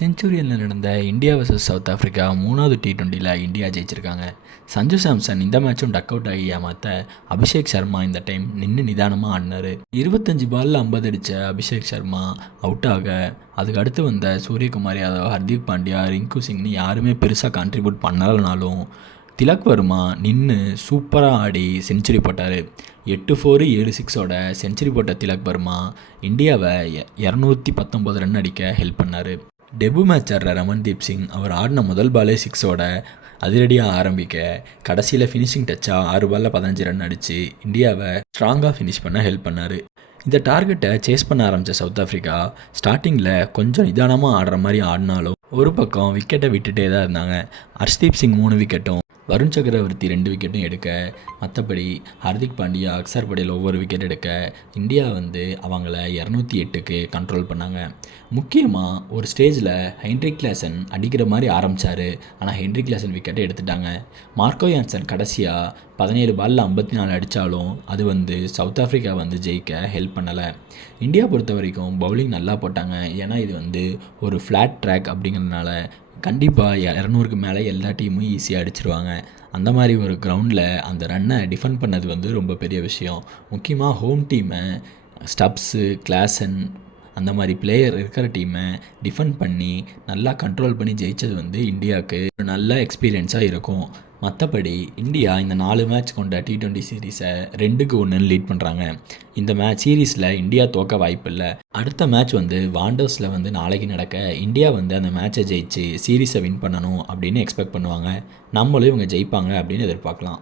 செஞ்சுரியனில் நடந்த India versus South Africa மூணாவது T டுவெண்ட்டியில் இந்தியா ஜெயிச்சிருக்காங்க. சஞ்சு சாம்சன் இந்த மேட்சும் டக் அவுட் ஆகி ஏமாற்ற அபிஷேக் சர்மா இந்த டைம் நின்று நிதானமாக ஆடினார். இருபத்தஞ்சி பாலில் ஐம்பது அடித்த அபிஷேக் சர்மா அவுட் ஆக அதுக்கு அடுத்து வந்த சூரியகுமார் யாதவ் ஹர்தீப் பாண்டியா ரிங்கு சிங்னு யாருமே பெருசாக கான்ட்ரிபியூட் பண்ணலைனாலும் திலக் வர்மா நின்று சூப்பராக ஆடி செஞ்சுரி போட்டார். எட்டு ஃபோரு ஏழு சிக்ஸோட செஞ்சுரி போட்ட திலக் வர்மா இந்தியாவை எ- இரநூத்தி பத்தொம்போது ரன் அடிக்க ஹெல்ப் பண்ணார். டெபு மேட்ச் ஆடுற ரமன்தீப் சிங் அவர் ஆடின முதல் பாலே சிக்ஸோட அதிரடியாக ஆரம்பிக்க கடைசியில் ஃபினிஷிங் டச்சாக ஆறு பாலில் பதினஞ்சு ரன் அடித்து இந்தியாவை ஸ்ட்ராங்காக ஃபினிஷ் பண்ண ஹெல்ப் பண்ணார். இந்த டார்கெட்டை சேஸ் பண்ண ஆரம்பித்த சவுத் ஆஃப்ரிக்கா ஸ்டார்டிங்கில் கொஞ்சம் நிதானமாக ஆடுற மாதிரி ஆடினாலும் ஒரு பக்கம் விக்கெட்டை விட்டுட்டே தான் இருந்தாங்க. ஹர்ஷ்தீப் சிங் மூணு விக்கெட்டும் வருண் சக்கரவர்த்தி ரெண்டு விக்கெட்டும் எடுக்க மற்றபடி ஹர்திக் பாண்டியா அக்சர் படேல் ஒவ்வொரு விக்கெட் எடுக்க இந்தியா வந்து அவங்கள இரநூத்தி எட்டுக்கு கண்ட்ரோல் பண்ணாங்க. முக்கியமாக ஒரு ஸ்டேஜில் ஹென்ரிக் கிளாசன் அடிக்கிற மாதிரி ஆரம்பித்தார் ஆனால் ஹென்ரிக் கிளாசன் விக்கெட்டை எடுத்துட்டாங்க. மார்க்கோ யான்சன் கடைசியாக பதினேழு பாலில் ஐம்பத்தி நாலு அடித்தாலும் அது வந்து சவுத் ஆஃப்ரிக்கா வந்து ஜெயிக்க ஹெல்ப் பண்ணலை. இந்தியா பொறுத்த வரைக்கும் பவுலிங் நல்லா போட்டாங்க. ஏன்னா இது வந்து ஒரு ஃப்ளாட் ட்ராக் அப்படிங்கிறதுனால கண்டிப்பாக இரநூறுக்கு மேலே எல்லா டீமும் ஈஸியாக அடிச்சிருவாங்க. அந்த மாதிரி ஒரு கிரவுண்டில் அந்த ரன்னை டிஃபெண்ட் பண்ணது வந்து ரொம்ப பெரிய விஷயம். முக்கியமாக ஹோம் டீமை ஸ்டப்ஸு கிளாஸன் அந்த மாதிரி பிளேயர் இருக்கிற டீமை டிஃபெண்ட் பண்ணி நல்லா கண்ட்ரோல் பண்ணி ஜெயிச்சது வந்து இந்தியாவுக்கு ஒரு நல்ல எக்ஸ்பீரியன்ஸாக இருக்கும். மற்றபடி இந்தியா இந்த நாலு மேட்ச் கொண்ட டி டுவெண்ட்டி சீரீஸை ரெண்டுக்கு ஒன்றுன்னு லீட் பண்ணுறாங்க இந்த மேட்ச் சீரீஸில் இந்தியா தோக்க வாய்ப்பில்லை. அடுத்த மேட்ச் வந்து வாண்டர்ஸில் வந்து நாளைக்கு நடக்க இந்தியா வந்து அந்த மேட்சை ஜெயிச்சு சீரீஸை வின் பண்ணணும் அப்படின்னு எக்ஸ்பெக்ட் பண்ணுவாங்க. நம்மளும் இவங்க ஜெயிப்பாங்க அப்படின்னு எதிர்பார்க்கலாம்.